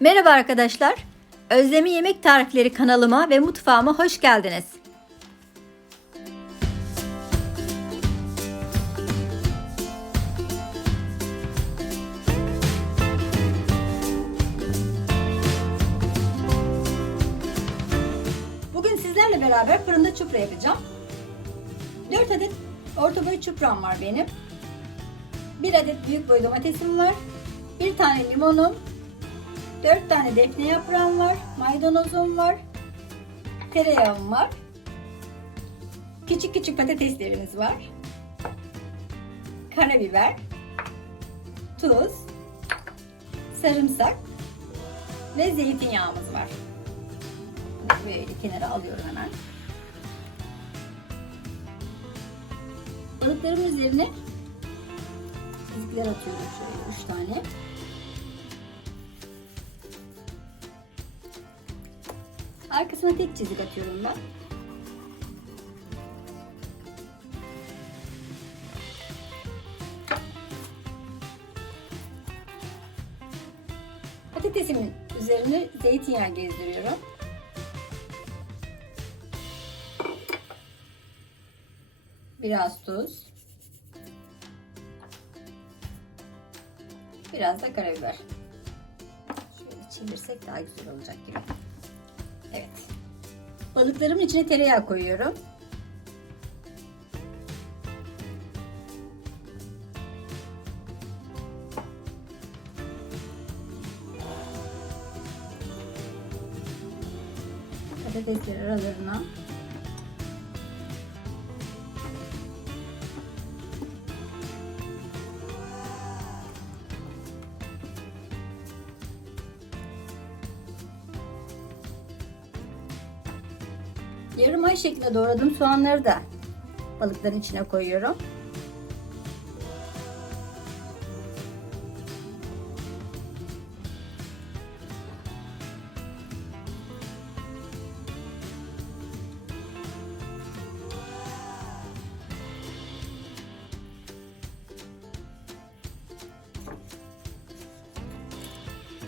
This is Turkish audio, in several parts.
Merhaba arkadaşlar. Özlemi Yemek Tarifleri kanalıma ve mutfağıma hoş geldiniz. Bugün sizlerle beraber fırında çupra yapacağım. 4 adet orta boy çupram var benim. 1 adet büyük boy domatesim var. 1 tane limonum, 4 tane defne yaprağım var, maydanozum var, tereyağım var. Küçük küçük patateslerimiz var. Karabiber, tuz, sarımsak ve zeytinyağımız var. Böyle kenara alıyorum hemen. Balıklarımın üzerine çizgiler atıyorum şöyle 3 tane. Arkasına tek çizik atıyorum ben. Patatesimin üzerine zeytinyağı gezdiriyorum. Biraz tuz. Biraz da karabiber. Şöyle çevirsek daha güzel olacak gibi. Evet. Balıklarımın içine tereyağı koyuyorum. Patatesleri aralarına Yarım ay şeklinde doğradığım soğanları da balıkların içine koyuyorum.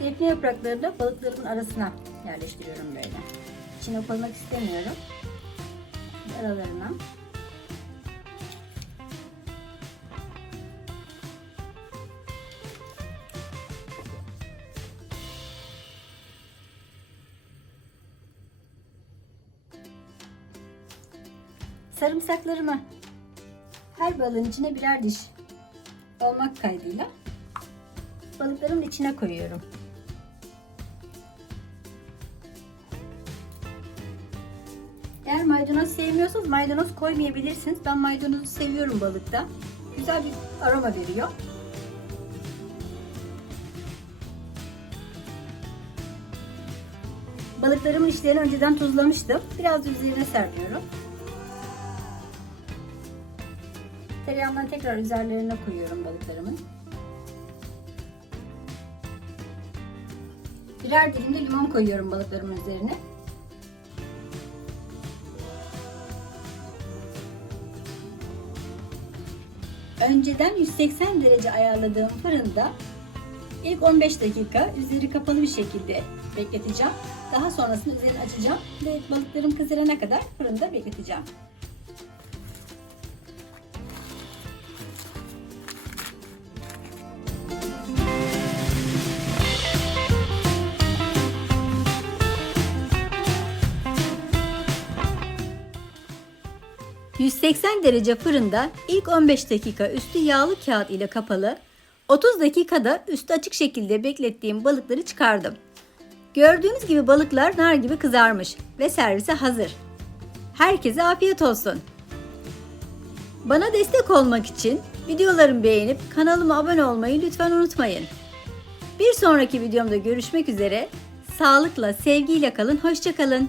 Defne yapraklarını da balıkların arasına yerleştiriyorum böyle. İçine koymak istemiyorum. Aralarına. Sarımsaklarımı her balığın içine birer diş olmak kaydıyla balıklarımın içine koyuyorum. Eğer maydanoz sevmiyorsanız maydanoz koymayabilirsiniz. Ben maydanozu seviyorum balıkta. Güzel bir aroma veriyor. Balıklarımın içlerini önceden tuzlamıştım. Biraz üzerine serpiyorum. Tereyağından tekrar üzerlerine koyuyorum balıklarımın. Birer dilim de limon koyuyorum balıklarımın üzerine. Önceden 180 derece ayarladığım fırında ilk 15 dakika üzeri kapalı bir şekilde bekleteceğim. Daha sonrasında üzerini açacağım ve balıklarım kızarana kadar fırında bekleteceğim. ...180 derece fırında ilk 15 dakika üstü yağlı kağıt ile kapalı, 30 dakikada üstü açık şekilde beklettiğim balıkları çıkardım. Gördüğünüz gibi balıklar nar gibi kızarmış ve servise hazır. Herkese afiyet olsun. Bana destek olmak için videolarımı beğenip kanalıma abone olmayı lütfen unutmayın. Bir sonraki videomda görüşmek üzere. Sağlıkla, sevgiyle kalın, hoşçakalın.